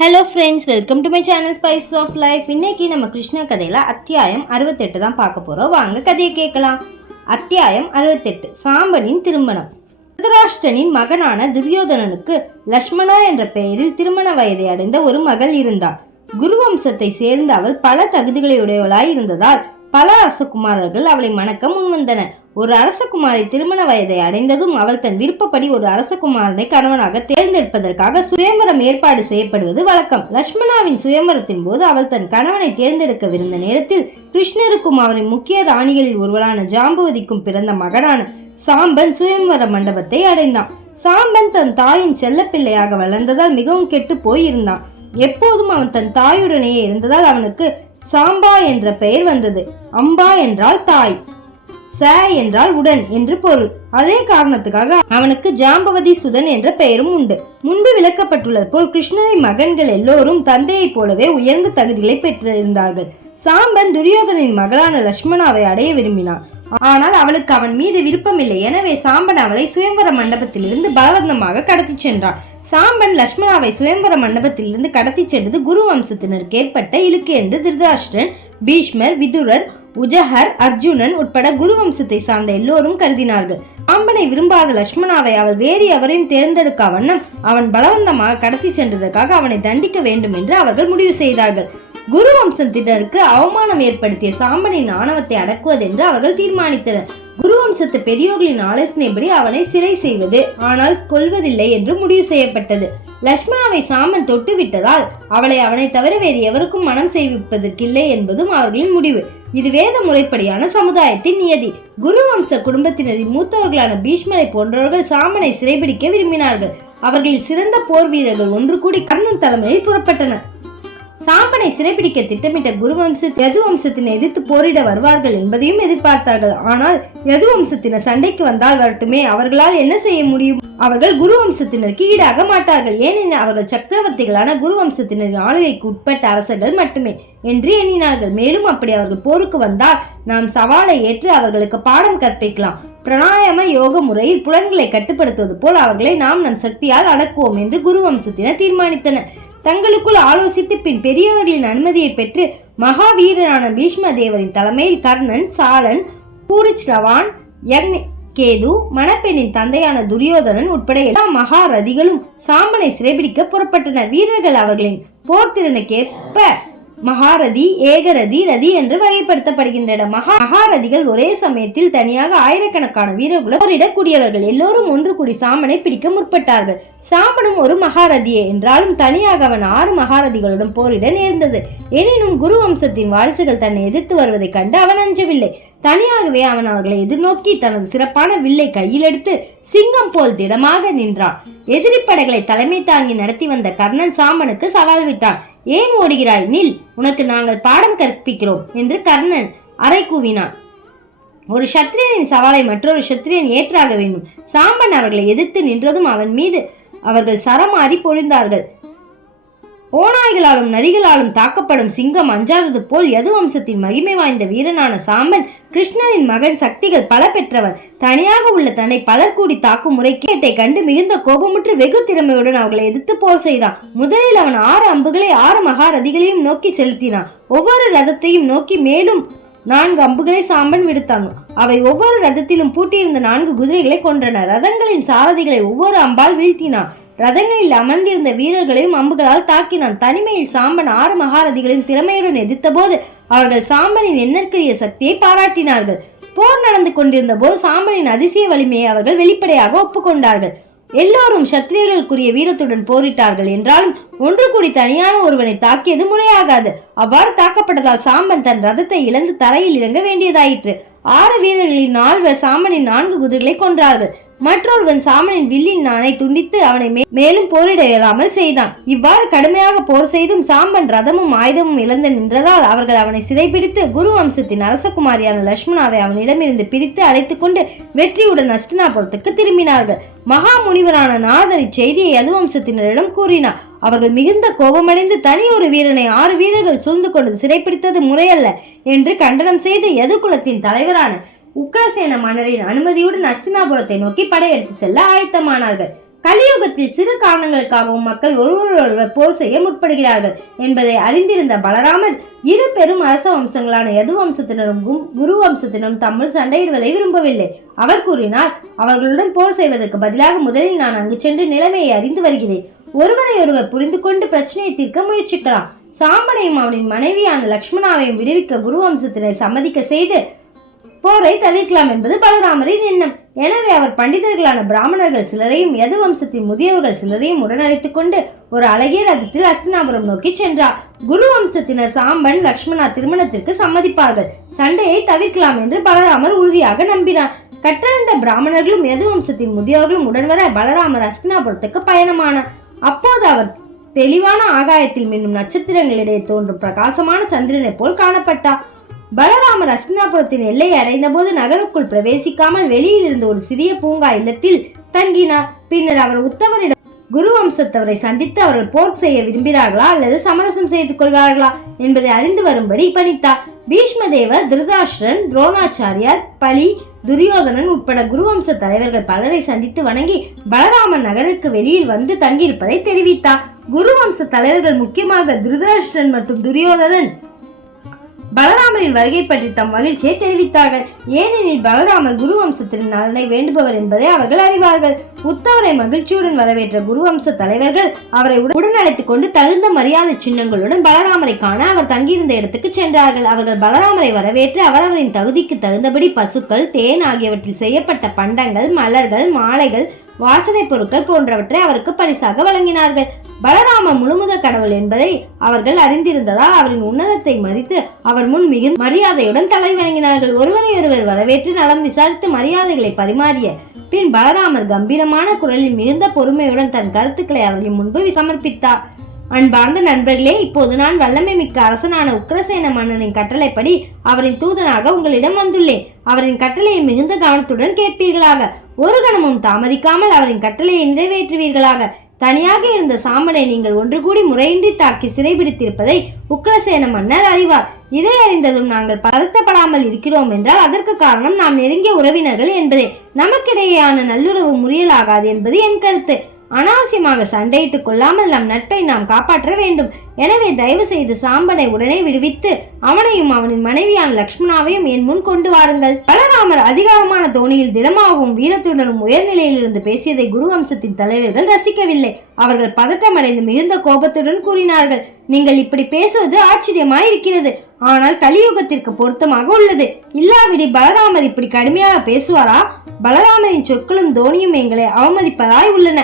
Hello friends welcome to my channel spice of life இன்னைக்கு நம்ம கிருஷ்ண கதையில் அத்தியாயம் அறுபத்தெட்டு தான் பார்க்க போகிறோம் வாங்க கதையை கேட்கலாம். அத்தியாயம் அறுபத்தெட்டு சாம்பனின் திருமணம். திருதராஷ்டனின் மகனான துரியோதனனுக்கு லக்ஷ்மணா என்ற பெயரில் திருமண வயதை அடைந்த ஒரு மகள் இருந்தார். குருவம்சத்தை சேர்ந்த அவள் பல தகுதிகளை உடையவளாய் இருந்ததால் பல அரசகுமாரர்கள் அவளை மணக்க முன்வந்தனர் ஒரு அரசகுமாரி திருமண வயதை அடைந்ததும் அவள் தன் விருப்பப்படி ஒரு அரசகுமாரனை கணவனாக தேர்ந்தெடுப்பதற்காக சுயம்பரம் ஏற்பாடு செய்யப்படுவது வழக்கம். லக்ஷ்மணாவின் சுயம்பரத்தின் போது அவள் தன் கணவனை தேர்ந்தெடுக்கவிருந்த நேரத்தில் கிருஷ்ணருக்கும் அவரின் முக்கிய ராணிகளில் ஒருவரான ஜாம்பவதிக்கும் பிறந்த மகனான சாம்பன் சுயம்பர மண்டபத்தை அடைந்தான். சாம்பன் தன் தாயின் செல்லப்பிள்ளையாக வளர்ந்ததால் மிகவும் கெட்டு போய் இருந்தான் எப்போதும் அவன் தன் தாயுடனேயே இருந்ததால் அவனுக்கு சாம்பா என்ற பெயர் வந்தது. அம்பா என்றால் தாய். ச என்றால் உடன் என்று பொருள். அதே காரணத்துக்காக அவனுக்கு ஜாம்பவதி சுதன் என்ற பெயரும் உண்டு. முன்பு விளக்கப்பட்டுள்ளது போல் கிருஷ்ணரின் மகன்கள் எல்லோரும் தந்தையைப் போலவே உயர்ந்த தகுதிகளை பெற்றிருந்தார்கள். சாம்பன் துரியோதனின் மகளான லட்சுமணாவை அடைய விரும்பினான். ஆனால் அவளுக்கு அவன் மீது விருப்பமில்லை. எனவே சாம்பன் அவளை சுயம்பர மண்டபத்திலிருந்து பலவந்தமாக கடத்திச் சென்றான். சாம்பன் லட்சுமணாவை சுயம்பர மண்டபத்திலிருந்து கடத்திச் சென்றது குரு வம்சத்தினருக்கு ஏற்பட்ட இழுக்கு என்று திருதராஷ்டிரன் பீஷ்மர் விதுரர் உஜஹர் அர்ஜுனன் உட்பட குரு வம்சத்தை சார்ந்த எல்லோரும் கருதினார்கள். சாம்பனை விரும்பாத லட்சுமணாவை அவள் வேறு எவரையும் தேர்ந்தெடுக்க வண்ணம் அவன் பலவந்தமாக கடத்தி சென்றதற்காக அவனை தண்டிக்க வேண்டும் என்று அவர்கள் முடிவு செய்தார்கள். குரு வம்சத்தினருக்கு அவமானம் ஏற்படுத்திய சாம்பனின் ஆணவத்தை அடக்குவதென்று அவர்கள் தீர்மானித்தனர். குரு வம்சத்து பெரியோர்களின் ஆலோசனைப்படி அவனை சிறை செய்வது ஆனால் கொல்வதில்லை என்று முடிவு செய்யப்பட்டது. லக்ஷ்மணாவை சாமன் தொட்டுவிட்டதால் அவளை அவனை தவிர வேறு எவருக்கும் மனம் செய்விப்பதற்கில்லை என்பதும் அவர்களின் முடிவு. இது வேத முறைப்படியான சமுதாயத்தின் நியதி. குரு வம்ச குடும்பத்தினரின் மூத்தவர்களான பீஷ்மரை போன்றவர்கள் சாமனை சிறைபிடிக்க விரும்பினார்கள். அவர்களில் சிறந்த போர் வீரர்கள் ஒன்று கூடி கர்ணன் தலைமையில் புறப்பட்டனர். சாம்பனை சிறைப்பிடிக்க திட்டமிட்ட குருவம்ச யது வம்சத்தினை எதிர்த்து போரிட வருவார்கள் என்பதையும் எதிர்பார்த்தார்கள். ஆனால் யது வம்சத்தினர் சண்டைக்கு வந்தால் வரட்டுமே. அவர்களால் என்ன செய்ய முடியும்? அவர்கள் குரு வம்சத்தினருக்கு ஈடாக மாட்டார்கள். ஏனெனில் அவர்கள் சக்கரவர்த்திகளான குரு வம்சத்தினரின் ஆளுகைக்கு உட்பட்ட அரசர்கள் மட்டுமே என்று எண்ணினார்கள். மேலும் அப்படி அவர்கள் போருக்கு வந்தால் நாம் சவாலை ஏற்று அவர்களுக்கு பாடம் கற்பிக்கலாம். பிராணாயாம யோக முறையில் புலன்களை கட்டுப்படுத்துவது போல் அவர்களை நாம் நம் சக்தியால் அடக்குவோம் என்று குரு வம்சத்தினர் தீர்மானித்தனர். தங்களுக்குள் ஆலோசித்து பின் பெரியவர்களின் அனுமதியை பெற்று மகாவீரரான பீஷ்ம தேவரின் தலைமையில் கர்ணன் சாலன் பூரிச்ரவான் யக்ஞ கேது மணப்பெண்ணின் தந்தையான துரியோதனன் உட்பட எல்லா மகாரதிகளும் சாம்பனை சிறைபிடிக்க புறப்பட்டனர். வீரர்கள் அவர்களின் போர்த்திறனுக்கேற்ப மகாரதி ஏகரதி ரதி என்று வகைப்படுத்தப்படுகின்றன. மகா மகாரதிகள் ஒரே சமயத்தில் தனியாக ஆயிரக்கணக்கான வீரர்களும் போரிடக்கூடியவர்கள். எல்லோரும் ஒன்று கூடி சாமனை பிடிக்க முற்பட்டார்கள். சாமனும் ஒரு மகாரதியே என்றாலும் தனியாக அவன் ஆறு மகாரதிகளுடன் போரிட நேர்ந்தது. எனினும் குரு வம்சத்தின் வாரிசுகள் தன்னை எதிர்த்து வருவதைக் கண்டு அவன் அஞ்சவில்லை. தனியாகவே அவன் அவர்களை எதிர்நோக்கி தனது சிறப்பான வில்லை கையில் எடுத்து சிங்கம் போல் திடமாக நின்றான். எதிரி படைகளை தலைமை தாங்கி நடத்தி வந்த கர்ணன் சாம்பனுக்கு சவால் விட்டான். ஏன் ஓடுகிறாய்? நில் உனக்கு நாங்கள் பாடம் கற்பிக்கிறோம் என்று கர்ணன் அறை கூவினான். ஒரு சத்திரியனின் சவாலை மற்றொரு சத்திரியன் ஏற்றாக வேண்டும். சாம்பன் அவர்களை எதிர்த்து நின்றதும் அவன் மீது அவர்கள் சரமாரி பொழிந்தார்கள். ஓநாய்களாலும் நரிகளாலும் தாக்கப்படும் சிங்கம் அஞ்சாதது போல் யது வம்சத்தின் மகிமை வாய்ந்த வீரனான சாம்பன் கிருஷ்ணனின் மகன் சக்திகள் பல பெற்றவன் தனியாக உள்ள தன்னை பலர் கூடி தாக்கும் முறைக்கேட்டை கண்டு மிகுந்த கோபமுற்று வெகு திறமையுடன் அவர்களை எதிர்த்து போர் செய்தான். முதலில் அவன் ஆறு அம்புகளை ஆறு மகாரதிகளையும் நோக்கி செலுத்தினான். ஒவ்வொரு ரதத்தையும் நோக்கி மேலும் நான்கு அம்புகளை சாம்பன் விடுத்தான். அவை ஒவ்வொரு ரதத்திலும் பூட்டியிருந்த நான்கு குதிரைகளை கொன்றன. ரதங்களின் சாரதிகளை ஒவ்வொரு அம்பால் வீழ்த்தினான். ரதங்களில் அமர்ந்திருந்த வீரர்களையும் அம்புகளால் தாக்கினான். தனிமையில் சாம்பன் ஆறு மகாரதிகளின் திறமையுடன் எதிர்த்தபோது அவர்கள் சாம்பனின் எண்ணற்கரிய சக்தியை பாராட்டினார்கள். போர் நடந்து கொண்டிருந்த போது சாம்பனின் அதிசய வலிமையை அவர்கள் வெளிப்படையாக ஒப்புக்கொண்டார்கள். எல்லோரும் சத்திரியர்களுக்குரிய வீரத்துடன் போரிட்டார்கள் என்றாலும் ஒன்று கூடி தனியான ஒருவனை தாக்கியது முறையாகாது. அவ்வாறு தாக்கப்பட்டதால் சாம்பன் தன் ரதத்தை இழந்து தரையில் இறங்க வேண்டியதாயிற்று. ஆறு வீரர்களின் நால்வர் சாம்பனின் நான்கு குதிரைகளை கொன்றார்கள். மற்றொருவன் சாமனின் வில்லின் நாணை துண்டித்து அவனை மேலும் போரிட இயலாமல் செய்தான். இவ்வாறு கடுமையாக போர் செய்தும் சாம்பன் ரதமும் ஆயுதமும் இழந்து நின்றதால் அவர்கள் அவனை சிறைபிடித்து குரு வம்சத்தின் அரசகுமாரியான லட்சுமணாவை அவனிடமிருந்து பிரித்து அழைத்துக் கொண்டு வெற்றியுடன் அஸ்தினாபுரத்துக்கு திரும்பினார்கள். மகா முனிவரான நாரதர் இச்செய்தியை யது வம்சத்தினரிடம் கூறினார். அவர்கள் மிகுந்த கோபமடைந்து தனியொரு வீரனை ஆறு வீரர்கள் சூழ்ந்து கொண்டு சிறைப்பிடித்தது முறையல்ல என்று கண்டனம் செய்து யதுகுலத்தின் தலைவரான உக்கிரசேன மன்னரின் அனுமதியுடன் அஸ்தினாபுரத்தை நோக்கி படையெடுத்து செல்ல ஆயத்தமானார்கள். கலியுகத்தில் சிறு காரணங்களுக்காகவும் மக்கள் ஒருவரொருவர் போர் செய்ய முற்படுகிறார்கள் என்பதை அறிந்திருந்த பலராமர் இரு பெரும் அரச வம்சங்களான யது வம்சத்தினரும் குரு வம்சத்தினரும் தம்முள் சண்டையிடுவதை விரும்பவில்லை. அவர் கூறினார் அவர்களுடன் போர் செய்வதற்கு பதிலாக முதலில் நான் அங்கு சென்று நிலைமையை அறிந்து வருகிறேன். ஒருவரை ஒருவர் புரிந்து கொண்டு பிரச்சனையை தீர்க்க முயற்சிக்கலாம். சாம்பனையும் அவனின் மனைவியான லக்ஷ்மணாவையும் விடுவிக்க குரு வம்சத்தினை சம்மதிக்க செய்து போரை தவிர்க்கலாம் என்பது பலராமரின் எண்ணம். எனவே அவர் பண்டிதர்களான பிராமணர்கள் சிலரையும் யது வம்சத்தின் முதியவர்கள் சிலரையும் உடனழைத்துக் கொண்டு ஒரு அழகிய ரதத்தில் அஸ்தினாபுரம் நோக்கி சென்றார். குரு வம்சத்தினர் சாம்பன் லக்ஷ்மணா திருமணத்திற்கு சம்மதிப்பார்கள். சண்டையை தவிர்க்கலாம் என்று பலராமர் உறுதியாக நம்பினார். கற்றறிந்த பிராமணர்களும் யது வம்சத்தின் முதியவர்களும் உடன்வர பலராமர் அஸ்தினாபுரத்துக்கு பயணமானார். அப்போது அவர் தெளிவான ஆகாயத்தில் மின்னும் நட்சத்திரங்களிடையே தோன்றும் பிரகாசமான சந்திரனைப் போல் காணப்பட்டார். பலராமர் அஸ்தினாபுரத்தின் எல்லையை அடைந்தபோது நகருக்குள் பிரவேசிக்காமல் வெளியில் இருந்த ஒரு சிறிய பூங்கா இல்லத்தில் தங்கினார். பின்னர் அவர் உத்தவரிடம் குரு வம்சத்தவரை சந்தித்து அவர்கள் போர் செய்ய விரும்புகிறார்களா அல்லது சமரசம் செய்து கொள்வார்களா என்பதை அறிந்து வரும்படி பணித்தார். பீஷ்மதேவர் திருதாஷ்ரன் துரோணாச்சாரியார் பலி துரியோதனன் உட்பட குருவம்ச தலைவர்கள் பலரை சந்தித்து வணங்கி பலராமன் நகருக்கு வெளியில் வந்து தங்கியிருப்பதை தெரிவித்தார். குருவம்ச தலைவர்கள் முக்கியமாக திருதராஷ்டிரன் மற்றும் துரியோதனன் பலராமரின் வருகை பற்றி தம் மகிழ்ச்சியை தெரிவித்தார்கள். ஏனெனில் பலராமர் குருவம்சத்தின் நலனை வேண்டுபவர் என்பதை அவர்கள் அறிவார்கள். உத்தவரை மகிழ்ச்சியுடன் வரவேற்ற குருவம்ச தலைவர்கள் அவரை உடன் உடன் அழைத்துக் கொண்டு தகுந்த மரியாதை சின்னங்களுடன் பலராமரை காண அவர் தங்கியிருந்த இடத்துக்கு சென்றார்கள். அவர்கள் பலராமரை வரவேற்று அவரவரின் தகுதிக்கு தகுந்தபடி பசுக்கள் தேன் ஆகியவற்றில் செய்யப்பட்ட பண்டங்கள் மலர்கள் மாலைகள் வாசனை பொருட்கள் போன்றவற்றை அவருக்கு பரிசாக வழங்கினார்கள். பலராம முழுமுத கடவுள் என்பதை அவர்கள் அறிந்திருந்ததால் அவரின் உன்னதத்தை மதித்து அவர் முன் மிகுந்த மரியாதையுடன் தலை வணங்கினார்கள். ஒருவரை ஒருவர் வரவேற்று நலம் விசாரித்து மரியாதைகளை பரிமாறிய பின் பலராமர் கம்பீரமான குரலில் மிகுந்த பொறுமையுடன் தன் கருத்துக்களை அவர்களின் முன்பு சமர்ப்பித்தார் அன்பார்ந்த நண்பர்களே இப்போது நான் வல்லமை மிக்க அரசனான உக்ரசேன மன்னனின் கட்டளைப்படி அவரின் தூதனாக உங்களிடம் வந்துள்ளேன். அவரின் கட்டளையை மிகுந்த கவனத்துடன் கேட்பீர்களாக. ஒரு கணமும் தாமதிக்காமல் அவரின் கட்டளையை நிறைவேற்றுவீர்களாக. தனியாக இருந்த சாமனை நீங்கள் ஒன்று கூடி முறையின்றி தாக்கி சிறைபிடித்திருப்பதை உக்ரசேன மன்னர் அறிவார். இதை அறிந்ததும் நாங்கள் பதட்டப்படாமல் இருக்கிறோம் என்றால் அதற்கு காரணம் நாம் நெருங்கிய உறவினர்கள் என்பதே. நமக்கிடையேயான நல்லுறவு முறியலாகாது என்பது என் கருத்து. அனாவசியமாக சண்டையிட்டுக் கொள்ளாமல் நம் நட்பை நாம் காப்பாற்ற வேண்டும். எனவே தயவு செய்து சாம்பனை உடனே விடுவித்து அவனையும் அவனின் மனைவியான லக்ஷ்மணாவையும் என் முன் கொண்டு வாருங்கள். பலராமர் அதிகாரமான தோணியில் திடமாகவும் வீரத்துடனும் உயர்நிலையிலிருந்து பேசியதை குருவம்சத்தின் தலைவர்கள் ரசிக்கவில்லை. அவர்கள் பதட்டமடைந்து மிகுந்த கோபத்துடன் கூறினார்கள் நீங்கள் இப்படி பேசுவது ஆச்சரியமாய் இருக்கிறது ஆனால் கலியுகத்திற்கு பொருத்தமாக உள்ளது. இல்லாவிடி பலராமர் இப்படி கடுமையாக பேசுவாரா? பலராமரின் சொற்களும் தோனியும் எங்களை அவமதிப்பதாய் உள்ளன.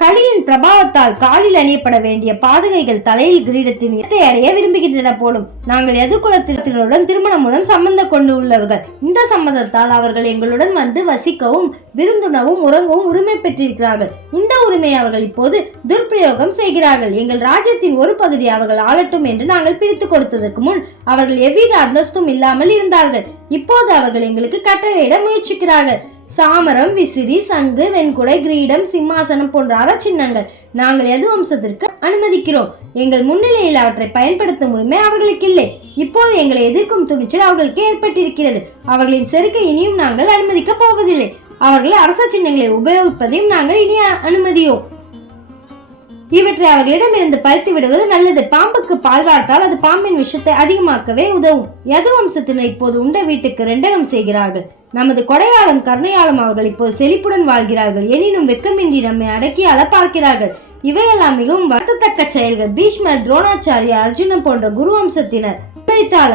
கலியின் பிரபாவத்தால் காலில் அணியப்பட வேண்டிய பாதுகைகள் தலையில் கிரீடத்தின் இடத்தை அடைய விரும்புகின்றன போலும். நாங்கள் எது குலத்தினருடன் திருமணம் மூலம் சம்பந்தம் கொண்டு உள்ளவர்கள் இந்த சம்பந்தத்தால் அவர்கள் எங்களுடன் வந்து வசிக்கவும் விருந்துணவும் உறங்கவும் உரிமை பெற்றிருக்கிறார்கள். இந்த உரிமை அவர்கள் இப்போது துர்பிரயோகம் செய்கிறார்கள். எங்கள் ராஜ்யத்தின் ஒரு பகுதி அவர்கள் ஆளட்டும் என்று நாங்கள் பிரித்து கொடுத்ததற்கு முன் அவர்கள் எவ்வித அந்தஸ்தும் இல்லாமல் இருந்தார்கள். இப்போது அவர்கள் எங்களுக்கு கட்டளையிட முயற்சிக்கிறார்கள். சாமரம் விசிறி சங்கு வெண்குடை கிரீடம் சிம்மாசனம் போன்ற அறச்சின்னங்கள் நாங்கள் எது வம்சத்திற்கு அனுமதிக்கிறோம். எங்கள் முன்னிலையில் அவற்றை பயன்படுத்தும் உரிமை அவர்களுக்கு இல்லை இப்போது எங்களை எதிர்க்கும் துணிச்சல் அவர்களுக்கு ஏற்பட்டிருக்கிறது. அவர்களின் செருக்கை இனியும் நாங்கள் அனுமதிக்கப் போவதில்லை. அவர்கள் அரச சின்னங்களை உபயோகிப்பதையும் நாங்கள் இனி அனுமதியோம். இவற்றை அவர்களிடமிருந்து பறித்து விடுவது நல்லது. பாம்புக்கு பால் வார்த்தால் அது பாம்பின் விஷத்தை அதிகமாக்கவே உதவும். யது வம்சத்தினர் இப்போது உண்ட வீட்டுக்கு ரெண்டகம் செய்கிறார்கள். நமது கொடையாளம் கருணையாளம் அவர்கள் இப்போது செழிப்புடன் வாழ்கிறார்கள். எனினும் வெக்கமின்றி நம்மை அடக்கி அள பார்க்கிறார்கள் இவையெல்லாம் மிகவும் வருத்தத்தக்க செயல்கள். பீஷ்மர் துரோணாச்சாரியா அர்ஜுனன் போன்ற குரு வம்சத்தினர்.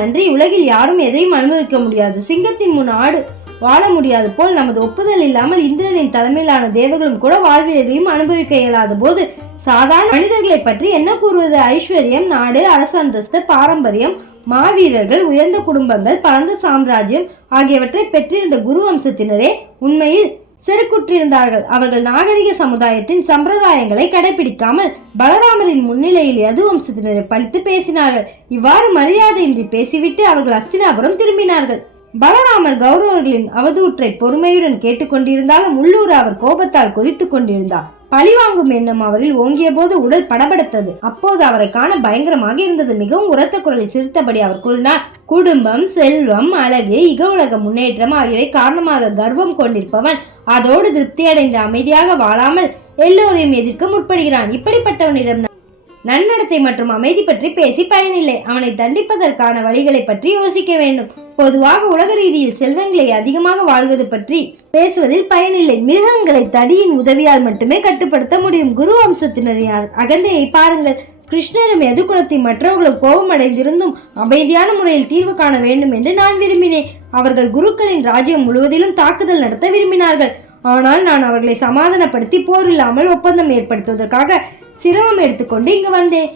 அன்றி உலகில் யாரும் எதையும் அனுமதிக்க முடியாது. சிங்கத்தின் முன் ஆடு வாழ முடியாது போல் நமது ஒப்புதல் இல்லாமல் இந்திரனின் தலைமையிலான தேவர்களும் கூட வாழ்வில் எதையும் அனுபவிக்க இயலாத போது சாதாரண மனிதர்களை பற்றி என்ன கூறுவது? ஐஸ்வர்யம் நாடு அரசு அந்தஸ்து பாரம்பரியம் மாவீரர்கள் உயர்ந்த குடும்பங்கள் பரந்த சாம்ராஜ்யம் ஆகியவற்றை பெற்றிருந்த குரு வம்சத்தினரே உண்மையில் செருக்குற்றிருந்தார்கள். அவர்கள் நாகரிக சமுதாயத்தின் சம்பிரதாயங்களை கடைபிடிக்காமல் பலராமரின் முன்னிலையில் யது வம்சத்தினரை பழித்து பேசினார்கள். இவ்வாறு மரியாதையின்றி பேசிவிட்டு அவர்கள் அஸ்தினாபுரம் திரும்பினார்கள். பலராமர் கௌரவர்களின் அவதூற்றை பொறுமையுடன் கேட்டுக்கொண்டிருந்தாலும் உள்ளூர் அவர் கோபத்தால் கொதித்துக் கொண்டிருந்தார். பழிவாங்கும் எண்ணம் அவரில் ஓங்கிய போது உடல் படபடத்தது. அப்போது அவரை காண பயங்கரமாக இருந்தது. மிகவும் உரத்த குரலில் சிரித்தபடி அவர் கூறினார் குடும்பம் செல்வம் அழகு இக உலக முன்னேற்றம் ஆகியவை காரணமாக கர்வம் கொண்டிருப்பவன் அதோடு திருப்தியடைந்து அமைதியாக வாழாமல் எல்லோரையும் எதிர்க்க முற்படுகிறான். இப்படிப்பட்டவனிடம் நன்னடத்தை மற்றும் அமைதி பற்றி பேசி பயனில்லை. அவனை தண்டிப்பதற்கான வழிகளை பற்றி யோசிக்க வேண்டும். பொதுவாக உலக ரீதியில் செல்வங்களை அதிகமாக வாழ்வது பற்றி பேசுவதில் பயனில்லை. மிருகங்களை தடியின் உதவியால் மட்டுமே கட்டுப்படுத்த முடியும். குரு வம்சத்தினரின் அகந்தையை பாருங்கள். கிருஷ்ணரும் எதுகுலத்தை மற்றவர்களும் கோபமடைந்திருந்தும் அமைதியான முறையில் தீர்வு காண வேண்டும் என்று நான் விரும்பினேன். அவர்கள் குருக்களின் ராஜ்யம் முழுவதிலும் தாக்குதல் நடத்த விரும்பினார்கள். ஆனால் நான் அவர்களை சமாதானப்படுத்தி போர் இல்லாமல் ஒப்பந்தம் ஏற்படுத்துவதற்காக சிரமம் எடுத்துக்கொண்டு இங்கு வந்தேன்.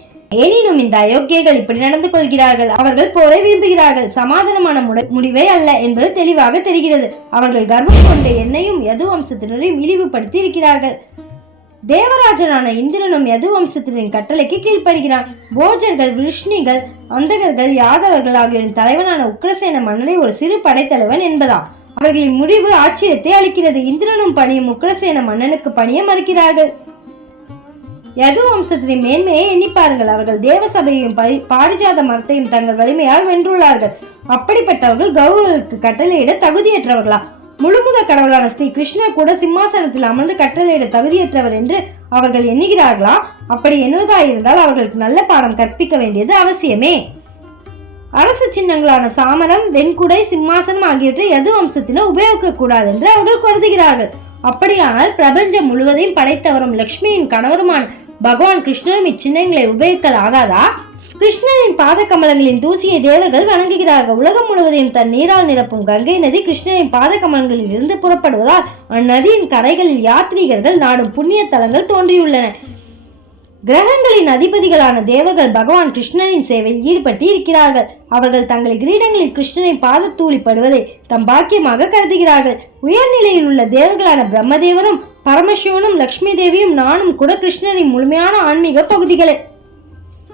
எனினும் இந்த அயோக்கியர்கள் இப்படி நடந்து கொள்கிறார்கள். அவர்கள் போரை விரும்புகிறார்கள். சமாதானமான முடிவே அல்ல என்பது தெளிவாக தெரிகிறது. அவர்கள் கர்வம் கொண்ட என்னையும் யது வம்சத்தினரையும் இழிவுபடுத்தி இருக்கிறார்கள். தேவராஜனான இந்திரனும் யது வம்சத்தினரின் கட்டளைக்கு கீழ்ப்படுகிறான். போஜர்கள் விஷ்ணிகள் அந்தகர்கள் யாதவர்கள் ஆகியோரின் தலைவனான உக்ரசேன மன்னனை ஒரு சிறு படைத்தலைவன் என்பதாம். அவர்களின் முடிவு ஆச்சரியத்தை அளிக்கிறது. இந்திரனும் பணியும் முக்கலசேன மன்னனுக்கு பணிய மறுக்கிறார்கள். யது வம்சத்தின் மேன்மையை எண்ணி பாருங்கள் அவர்கள் தேவசபையையும் பாரிஜாத மரத்தையும் தங்கள் வலிமையால் வென்றுள்ளார்கள். அப்படிப்பட்டவர்கள் கௌரவர்களுக்கு கட்டளையிட தகுதியற்றவர்களா? முழுமுத கடவுளான ஸ்ரீ கிருஷ்ணர் கூட சிம்மாசனத்தில் அமர்ந்து கட்டளையிட தகுதியற்றவர் என்று அவர்கள் எண்ணுகிறார்களா? அப்படி எண்ணுவதாயிருந்தால் அவர்களுக்கு நல்ல பாடம் கற்பிக்க வேண்டியது அவசியமே. அரசு சின்னங்களான சாமரம் வெண்குடை சிம்மாசனம் ஆகியவற்றை எது வம்சத்தில் உபயோகிக்க கூடாது என்று அவர்கள் கருதுகிறார்கள். அப்படியானால் பிரபஞ்சம் முழுவதையும் படைத்தவரும் லக்ஷ்மியின் கணவருமான பகவான் கிருஷ்ணரும் இச்சின்னங்களை உபயோகிக்கல் ஆகாதா கிருஷ்ணனின் பாத கமலங்களின் தூசியை தேவர்கள் வணங்குகிறார்கள். உலகம் முழுவதையும் தன் நீரால் நிரப்பும் கங்கை நதி கிருஷ்ணரின் பாத கமலங்களில் இருந்து புறப்படுவதால் அந்நதியின் கரைகளில் யாத்ரீகர்கள் நாடும் புண்ணிய தலங்கள் தோன்றியுள்ளன. கிரகங்களின் அதிபதிகளான தேவர்கள் பகவான் கிருஷ்ணனின் சேவையில் ஈடுபட்டு இருக்கிறார்கள். அவர்கள் தங்கள் கிரீடங்களில் கிருஷ்ணனை பாதத்தூளிப்படுவதை தம் பாக்கியமாக கருதுகிறார்கள். உயர்நிலையில் உள்ள தேவர்களான பிரம்மதேவனும் பரமசிவனும் லக்ஷ்மி தேவியும் நானும் கூட கிருஷ்ணரின் முழுமையான ஆன்மீக பகுதிகளே.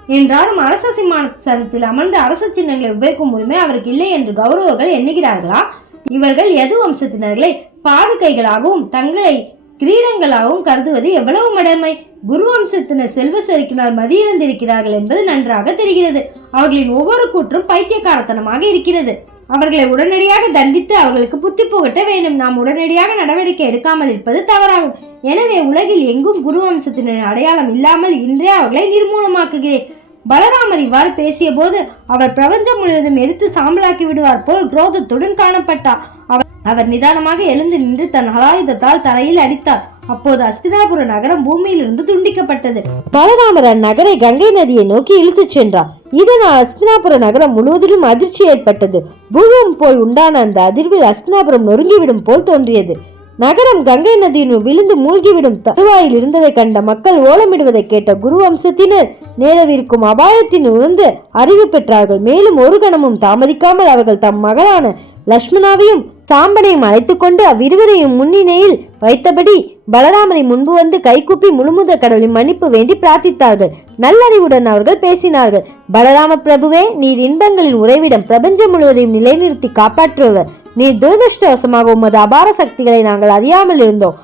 என்றாலும் அரச சிம்மாசனத்தில் அமர்ந்து அரச சின்னங்களை உபயோகிக்கும் உரிமை அவருக்கு இல்லை என்று கௌரவர்கள் எண்ணுகிறார்களா? இவர்கள் எது வம்சத்தினர்களை பாதுகைகளாகவும் தங்களை கிரீடங்களாகவும் கருதுவது எவ்வளவு மடமை? குரு வம்சத்தினர் செல்வ செருக்கினால் மதியிழந்திருக்கிறார்கள் என்பது நன்றாக தெரிகிறது. அவர்களின் ஒவ்வொரு கூற்றும் பைத்தியக்காரத்தனமாக இருக்கிறது. அவர்களை உடனடியாக தண்டித்து அவர்களுக்கு புத்தி புகட்ட வேண்டும். நாம் உடனடியாக நடவடிக்கை எடுக்காமல் இருப்பது தவறாகும். எனவே உலகில் எங்கும் குரு வம்சத்தினரின் அடையாளம் இல்லாமல் இன்றே அவர்களை நிர்மூலமாக்குகிறேன். பலராமர் இவ்வாறு பேசிய போது அவர் பிரபஞ்சம் முழுவதும் எரித்து சாம்பலாக்கி விடுவார் போல் குரோதத்துடன் காணப்பட்டார். அவர் அவர் நிதானமாக எழுந்து நின்று தன் ஆயுதத்தால் தரையில் அடித்தார். அப்போது அஸ்தினாபுர நகரம் பூமியிலிருந்து துண்டிக்கப்பட்டது. பலராமர் அந்நகரை கங்கை நதியை நோக்கி இழுத்துச் சென்றார். இதனால் அஸ்தினாபுர நகரம் முழுவதிலும் அதிர்ச்சி ஏற்பட்டது. பூகம்பம் போல் உண்டான அந்த அதிர்வில் அஸ்தினாபுரம் நொறுங்கிவிடும் போல் தோன்றியது. நகரம் கங்கை நதியினுள் விழுந்து மூழ்கிவிடும் தருவாயில் இருந்ததை கண்ட மக்கள் ஓலமிடுவதை கேட்ட குரு வம்சத்தினர் நேரவிருக்கும் அபாயத்தின் உணர்ந்து அறிவு பெற்றார்கள். மேலும் ஒரு கணமும் தாமதிக்காமல் அவர்கள் தம் மகளான லக்ஷ்மணாவையும் சாம்பனையும் அழைத்து கொண்டு அவ்விருவரையும் முன்னிலையில் வைத்தபடி பலராமரை முன்பு வந்து கைகூப்பி முழுமுதற் கடவுளின் மன்னிப்பு வேண்டி பிரார்த்தித்தார்கள். நல்லறிவுடன் அவர்கள் பேசினார்கள். பலராம பிரபுவே நீர் இன்பங்களின் உறைவிடம் பிரபஞ்சம் முழுவதையும் நிலைநிறுத்தி காப்பாற்றுவர் நீர் துரதிருஷ்டவசமாக உமது அபார சக்திகளை நாங்கள் அறியாமல் இருந்தோம்.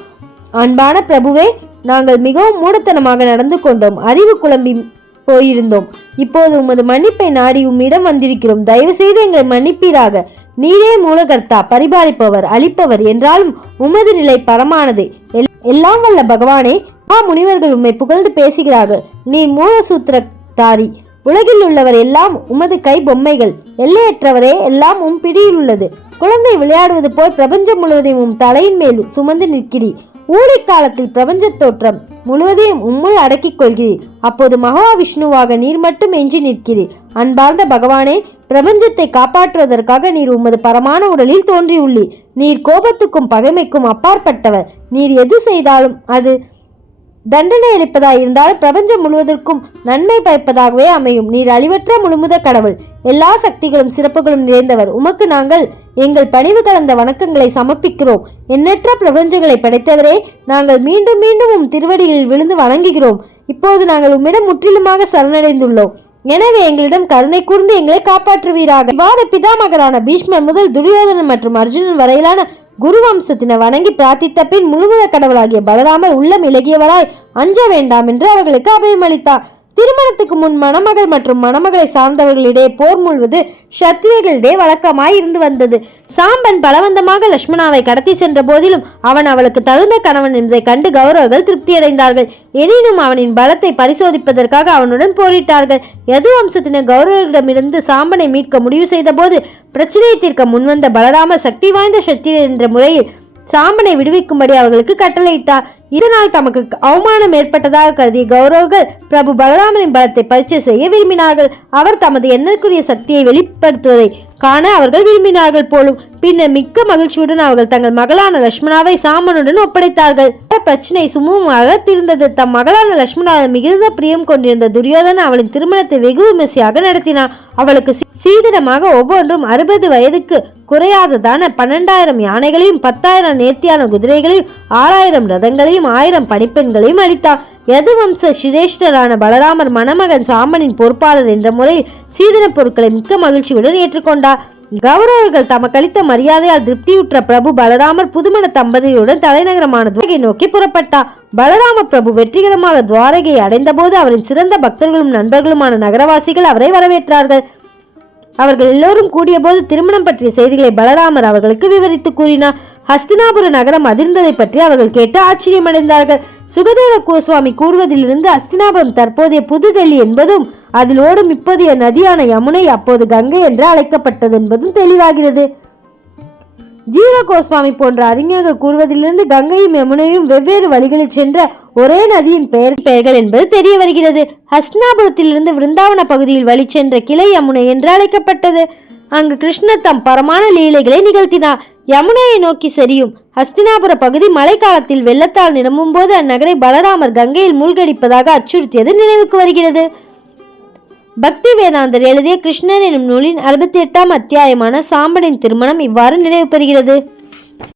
அன்பான பிரபுவே நாங்கள் மிகவும் மூடத்தனமாக நடந்து கொண்டோம். அறிவு குழம்பி போயிருந்தோம். இப்போது உமது மன்னிப்பை நாடி உம்மிடம் வந்திருக்கிறோம். தயவு செய்து எங்களை மன்னிப்பீராக. நீரே மூலகர்த்தா பரிபாலிப்பவர் அளிப்பவர் என்றாலும் உமது நிலை பரமானது. எல்- எல்லாம் வல்ல பகவானே ஆ முனிவர்கள் உம்மை புகழ்ந்து பேசுகிறார்கள். நீ மூலசூத்திரதாரி. உலகில் உள்ளவர் எல்லாம் உமது கை பொம்மைகள் எல்லையற்றவரே எல்லாம் உம் பிடியில் உள்ளது. குழந்தை விளையாடுவது போல் பிரபஞ்சம் முழுவதையும் உம் தலையின் மேல் சுமந்து நிற்கிறீர் ஊழி காலத்தில் பிரபஞ்ச தோற்றம் முழுவதையும் உம்முள் அடக்கிக் கொள்கிறீர் அப்போது மகாவிஷ்ணுவாக நீர் மட்டும் எஞ்சி நிற்கிறீர் அன்பார்ந்த பகவானே பிரபஞ்சத்தை காப்பாற்றுவதற்காக நீர் உமது பரமான உடலில் தோன்றியுள்ளீர் நீர் கோபத்துக்கும் பகைமைக்கும் அப்பாற்பட்டவர். நீர் எது செய்தாலும் அது தண்டனை அளிப்பதாயிருந்தால் பிரபஞ்சம் முழுவதற்கும் நன்மை பயப்பதாகவே அமையும். நீர் அழிவற்ற முழுமுத கடவுள். எல்லா சக்திகளும் சிறப்புகளும் நிறைந்தவர். உமக்கு நாங்கள் எங்கள் பணிவு கலந்த வணக்கங்களை சமர்ப்பிக்கிறோம். எண்ணற்ற பிரபஞ்சங்களை படைத்தவரே நாங்கள் மீண்டும் மீண்டும் உம் திருவடிகளில் விழுந்து வணங்குகிறோம். இப்போது நாங்கள் உம்மிடம் முற்றிலுமாக சரணடைந்துள்ளோம். எனவே எங்களிடம் கருணை கூர்ந்து எங்களை காப்பாற்றுவீராக. இவ்வாறு பிதாமகரான பீஷ்மர் முதல் துரியோதனன் மற்றும் அர்ஜுனன் வரையிலான குருவம்சத்தினை வணங்கி பிரார்த்தித்த பின் முழுமுத கடவுளாகிய பலராமர் உள்ளம் இலகியவராய் அஞ்ச வேண்டாம் என்று அவர்களுக்கு அபயமளித்தார். திருமணத்துக்கு முன் மணமகள் மற்றும் மணமகளை சார்ந்தவர்களிடையே போர் மூழ்வது சத்திரியர்களிடையே வழக்கமாய் இருந்து வந்தது. சாம்பன் பலவந்தமாக லட்சுமணாவை கடத்தி சென்ற போதிலும் அவன் அவளுக்கு தகுந்த கணவன் என்பதை கண்டு கௌரவர்கள் திருப்தியடைந்தார்கள். எனினும் அவனின் பலத்தை பரிசோதிப்பதற்காக அவனுடன் போரிட்டார்கள். யது வம்சத்தினர் கௌரவர்களிடமிருந்து சாம்பனை மீட்க முடிவு செய்தபோது பிரச்சனையை தீர்க்க முன்வந்த பலராம சக்தி வாய்ந்த சத்திரியர் என்ற முறையில் சாம்பனை விடுவிக்கும்படி அவர்களுக்கு கட்டளையிட்டார். இதனால் தமக்கு அவமானம் ஏற்பட்டதாக கருதிய கௌரவர்கள் பிரபு பலராமனின் பலத்தை பரீட்சை செய்ய விரும்பினார்கள். அவர் தமது எண்ணற்குரிய சக்தியை வெளிப்படுத்துவதை காண அவர்கள் விரும்பினார்கள் போலும். பின்னர் மிக்க மகிழ்ச்சியுடன் அவர்கள் தங்கள் மகளான லட்சுமணாவை சாமனுடன் ஒப்படைத்தார்கள். பிரச்சனை சுமூகமாக தீர்ந்தது. தம் மகளான லட்சுமணாவை மிகுந்த பிரியம் கொண்டிருந்த துரியோதன் அவளின் திருமணத்தை வெகு விமர்சையாக நடத்தினான். அவளுக்கு சீதனமாக ஒவ்வொன்றும் அறுபது வயதுக்கு குறையாததான பன்னெண்டாயிரம் யானைகளையும் பத்தாயிரம் நேர்த்தியான குதிரைகளையும் ஆறாயிரம் ரதங்களையும் ஆயிரம் பணிப்பெண்களையும் அளித்தான் யதுவம்ச சிரேஷ்டரான பலராமர் மணமகன் சாம்பனின் பொறுப்பாளர் என்ற முறையில் சீதன பொருட்களை மிக்க மகிழ்ச்சியுடன் ஏற்றுக்கொண்டார். கௌரவர்கள் தமக்களித்த மரியாதையால் திருப்தியுற்ற பிரபு பலராமர் புதுமண தம்பதியுடன் தலைநகரமான துவாரகை நோக்கி புறப்பட்டார். பலராம பிரபு வெற்றிகரமாக துவாரகையை அடைந்தபோது அவரின் சிறந்த பக்தர்களும் நண்பர்களுமான நகரவாசிகள் அவரை வரவேற்றார்கள். அவர்கள் எல்லோரும் கூடியபோது திருமணம் பற்றிய செய்திகளை பலராமர் அவர்களுக்கு விவரித்து கூறினார். ஹஸ்தினாபுர நகரம் அதிர்ந்ததை பற்றி அவர்கள் கேட்டு ஆச்சரியமடைந்தார்கள். சுகதேவ கோஸ்வாமி கூறுவதிலிருந்து ஹஸ்தினாபுரம் தற்போதைய புதுடெல்லி என்பதும் அதில் ஓடும் இப்போதைய நதியான யமுனை அப்போது கங்கை என்று அழைக்கப்பட்டது என்பதும் தெளிவாகிறது. ஜீவ கோஸ்வாமி போன்ற அறிஞர்கள் கூறுவதிலிருந்து கங்கையும் யமுனையும் வெவ்வேறு வழிகளில் சென்ற ஒரே நதியின் பெயர் பெயர்கள் என்பது தெரிய வருகிறது. ஹஸ்தினாபுரத்திலிருந்து விருந்தாவன பகுதியில் வழி சென்ற கிளை யமுனை என்று அழைக்கப்பட்டது. அங்கு கிருஷ்ணர் தம் பரமான லீலைகளை நிகழ்த்தினார். யமுனையை நோக்கி செறியும் ஹஸ்தினாபுர பகுதி மழைக்காலத்தில் வெள்ளத்தால் நிரம்பும் போது அந்நகரை பலராமர் கங்கையில் மூழ்கடிப்பதாக அச்சுறுத்தியது நினைவுக்கு வருகிறது. பக்தி வேதாந்தர் எழுதிய கிருஷ்ணர் எனும் நூலின் அறுபத்தி எட்டாம் அத்தியாயமான சாம்பனின் திருமணம் இவ்வாறு நினைவு பெறுகிறது.